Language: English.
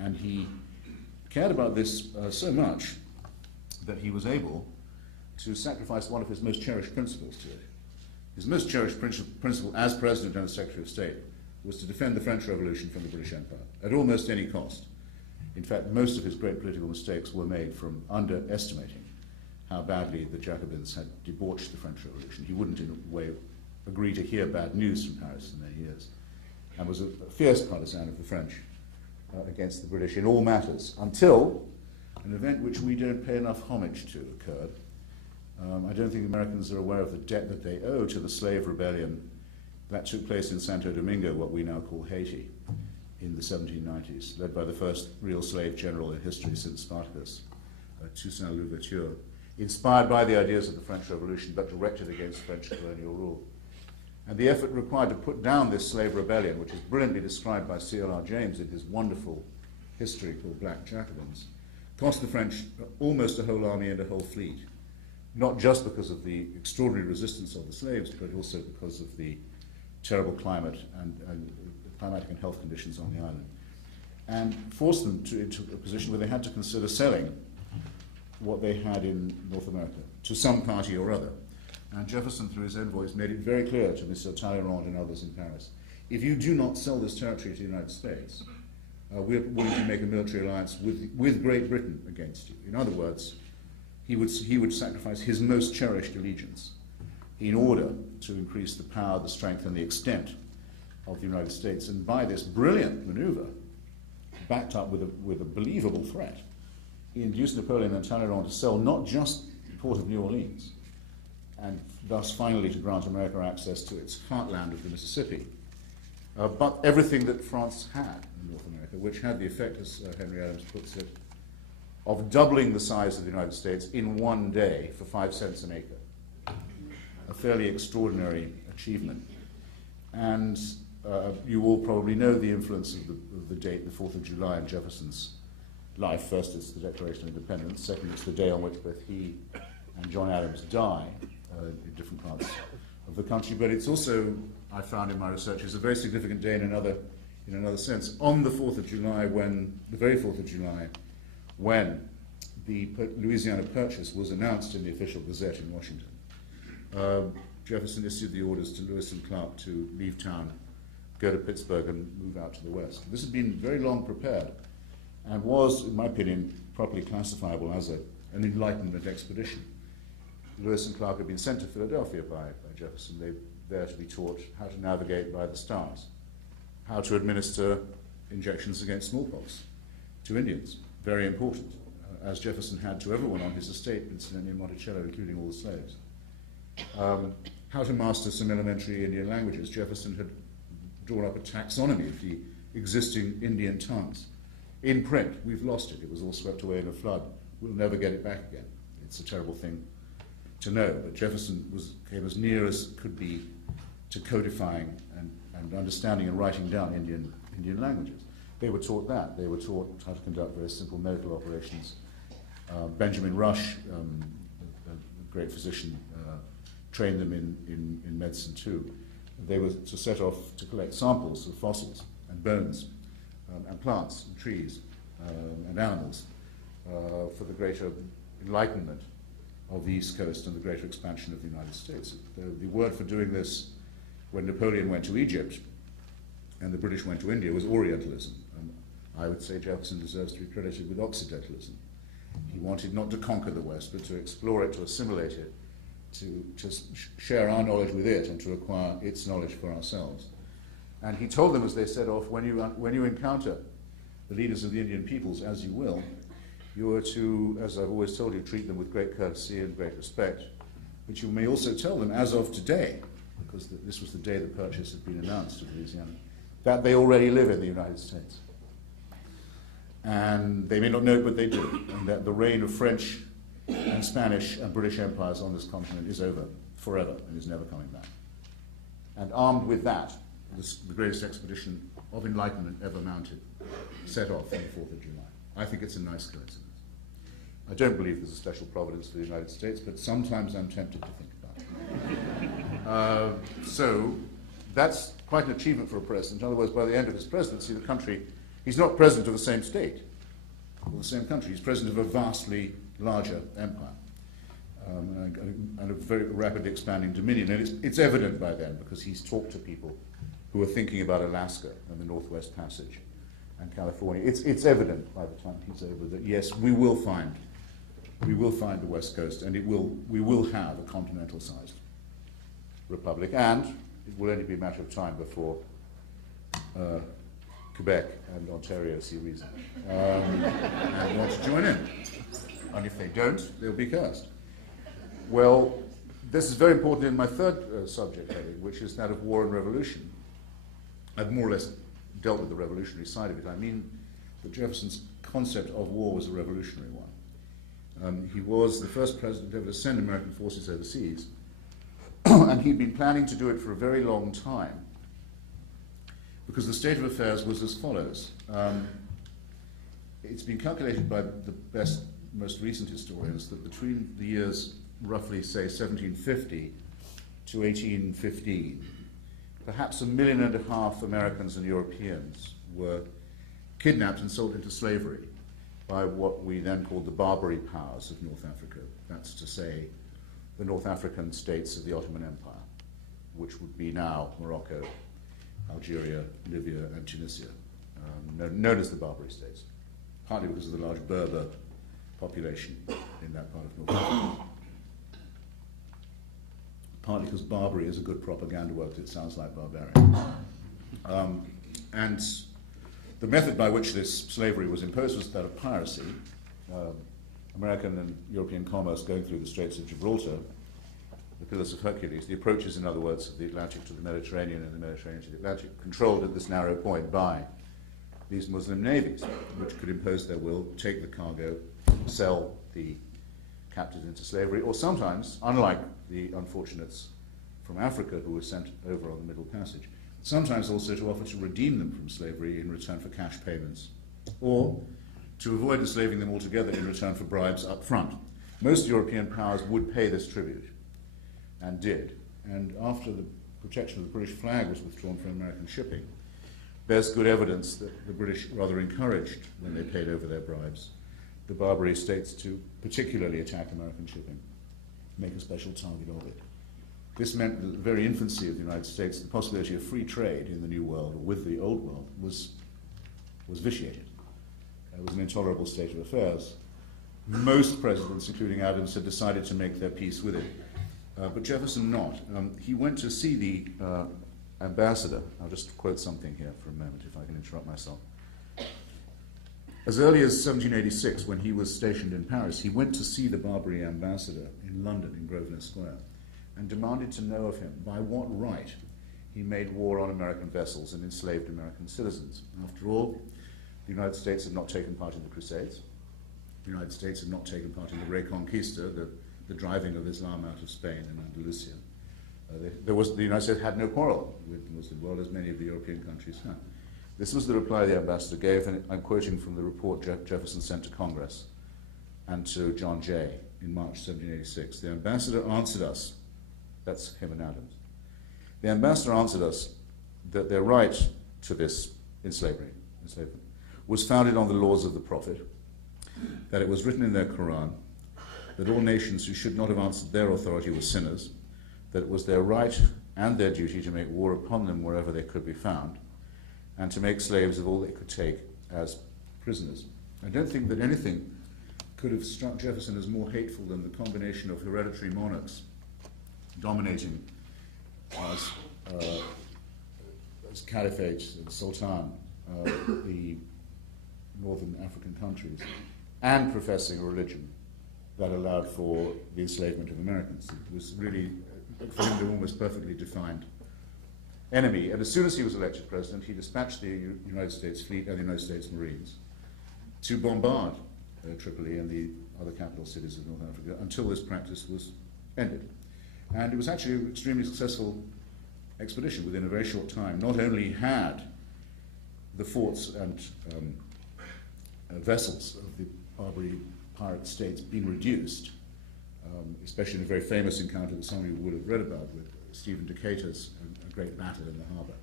And he cared about this so much that he was able to sacrifice one of his most cherished principles to it. His most cherished principle as President and as Secretary of State was to defend the French Revolution from the British Empire at almost any cost. In fact, most of his great political mistakes were made from underestimating how badly the Jacobins had debauched the French Revolution. He wouldn't, in a way, agree to hear bad news from Paris in their years, and was a fierce partisan of the French against the British in all matters, until an event which we don't pay enough homage to occurred. I don't think Americans are aware of the debt that they owe to the slave rebellion that took place in Santo Domingo, what we now call Haiti, in the 1790s, led by the first real slave general in history since Spartacus, Toussaint Louverture, inspired by the ideas of the French Revolution, but directed against French colonial rule. And the effort required to put down this slave rebellion, which is brilliantly described by C.L.R. James in his wonderful history called Black Jacobins, cost the French almost a whole army and a whole fleet, not just because of the extraordinary resistance of the slaves, but also because of the terrible climate and climatic and health conditions on the island, and forced them into a position where they had to consider selling what they had in North America to some party or other. And Jefferson, through his envoys, made it very clear to Mr. Talleyrand and others in Paris, if you do not sell this territory to the United States, we're willing to make a military alliance with Great Britain against you. In other words, he would sacrifice his most cherished allegiance in order to increase the power, the strength, and the extent of the United States. And by this brilliant maneuver, backed up with a believable threat, he induced Napoleon and Talleyrand to sell not just the port of New Orleans, and thus finally to grant America access to its heartland of the Mississippi, but everything that France had in North America, which had the effect, as Henry Adams puts it, of doubling the size of the United States in one day for 5 cents an acre. A fairly extraordinary achievement. And you all probably know the influence of the date, the 4th of July, in Jefferson's life. First, it's the Declaration of Independence. Second, it's the day on which both he and John Adams die in different parts of the country. But it's also, I found in my research, is a very significant day in another sense. On the 4th of July, the very 4th of July, when the Louisiana Purchase was announced in the official Gazette in Washington, Jefferson issued the orders to Lewis and Clark to leave town, go to Pittsburgh, and move out to the west. This had been very long prepared and was, in my opinion, properly classifiable as an Enlightenment expedition. Lewis and Clark had been sent to Philadelphia by Jefferson. They were there to be taught how to navigate by the stars, how to administer injections against smallpox to Indians, very important, as Jefferson had to everyone on his estate, incidentally, in Monticello, including all the slaves. How to master some elementary Indian languages. Jefferson had drawn up a taxonomy of the existing Indian tongues. In print, we've lost it. It was all swept away in a flood. We'll never get it back again. It's a terrible thing to know, but Jefferson came as near as could be to codifying and understanding and writing down Indian languages. They were taught that. They were taught how to conduct very simple medical operations. Benjamin Rush, a great physician, trained them in medicine too. They were to set off to collect samples of fossils and bones and plants and trees and animals for the greater enlightenment of the East Coast and the greater expansion of the United States. The word for doing this when Napoleon went to Egypt and the British went to India was Orientalism. And I would say Jefferson deserves to be credited with Occidentalism. He wanted not to conquer the West, but to explore it, to assimilate it, to share our knowledge with it and to acquire its knowledge for ourselves. And he told them as they set off, when you encounter the leaders of the Indian peoples, as you will, you are to, as I've always told you, treat them with great courtesy and great respect. But you may also tell them, as of today, because this was the day the purchase had been announced to Louisiana, that they already live in the United States. And they may not know it, but they do. And that the reign of French and Spanish and British empires on this continent is over forever and is never coming back. And armed with that, the greatest expedition of enlightenment ever mounted set off on the 4th of July. I think it's a nice coincidence. I don't believe there's a special providence for the United States, but sometimes I'm tempted to think about it. So that's quite an achievement for a president. In other words, by the end of his presidency, the country He's not president of the same state or the same country. He's president of a vastly larger empire and a very rapidly expanding dominion. And it's evident by then because he's talked to people who are thinking about Alaska and the Northwest Passage and California. It's evident by the time he's over that, yes, we will find the West Coast, and we will have a continental-sized republic, and it will only be a matter of time before Quebec and Ontario see reason and want to join in. And if they don't, they'll be cursed. Well, this is very important in my third subject heading, which is that of war and revolution. I've more or less dealt with the revolutionary side of it. I mean that Jefferson's concept of war was a revolutionary one. He was the first president ever to send American forces overseas, and he'd been planning to do it for a very long time, because the state of affairs was as follows. It's been calculated by the most recent historians that between the years roughly, say, 1750 to 1815, perhaps 1.5 million Americans and Europeans were kidnapped and sold into slavery by what we then called the Barbary powers of North Africa. That's to say, the North African states of the Ottoman Empire, which would be now Morocco, Algeria, Libya, and Tunisia, known as the Barbary states, partly because of the large Berber population in that part of North Africa. Partly because Barbary is a good propaganda word, it sounds like barbarian. And the method by which this slavery was imposed was that of piracy. American and European commerce going through the Straits of Gibraltar, the Pillars of Hercules, the approaches, in other words, of the Atlantic to the Mediterranean and the Mediterranean to the Atlantic, controlled at this narrow point by these Muslim navies, which could impose their will, take the cargo, sell the captives into slavery, or sometimes, unlike the unfortunates from Africa who were sent over on the Middle Passage, sometimes also to offer to redeem them from slavery in return for cash payments, or to avoid enslaving them altogether in return for bribes up front. Most European powers would pay this tribute, and did. And after the protection of the British flag was withdrawn from American shipping, there's good evidence that the British rather encouraged, when they paid over their bribes, the Barbary states to particularly attack American shipping, make a special target of it. This meant that the very infancy of the United States, the possibility of free trade in the New World, or with the Old World, was vitiated. It was an intolerable state of affairs. Most presidents, including Adams, had decided to make their peace with it, but Jefferson not. He went to see the ambassador. I'll just quote something here for a moment, if I can interrupt myself. As early as 1786, when he was stationed in Paris, he went to see the Barbary ambassador in London, in Grosvenor Square, and demanded to know of him by what right he made war on American vessels and enslaved American citizens. After all, the United States had not taken part in the Crusades. The United States had not taken part in the Reconquista, the driving of Islam out of Spain and Andalusia. The United States had no quarrel with the Muslim world, as many of the European countries had. This was the reply the ambassador gave, and I'm quoting from the report Jefferson sent to Congress and to John Jay in March 1786. The ambassador answered us, that's him and Adams, the ambassador answered us that their right to this enslavement was founded on the laws of the Prophet, that it was written in their Quran, that all nations who should not have answered their authority were sinners, that it was their right and their duty to make war upon them wherever they could be found, and to make slaves of all they could take as prisoners. I don't think that anything could have struck Jefferson as more hateful than the combination of hereditary monarchs dominating as caliphates and sultan the northern African countries, and professing a religion that allowed for the enslavement of Americans. It was really, for him, an almost perfectly defined enemy. And as soon as he was elected president, he dispatched the United States fleet and the United States Marines to bombard Tripoli and the other capital cities of North Africa until this practice was ended. And it was actually an extremely successful expedition. Within a very short time, not only had the forts and vessels of the Barbary pirate states been reduced, especially in a very famous encounter that some of you would have read about with Stephen Decatur's a great battle in the harbour.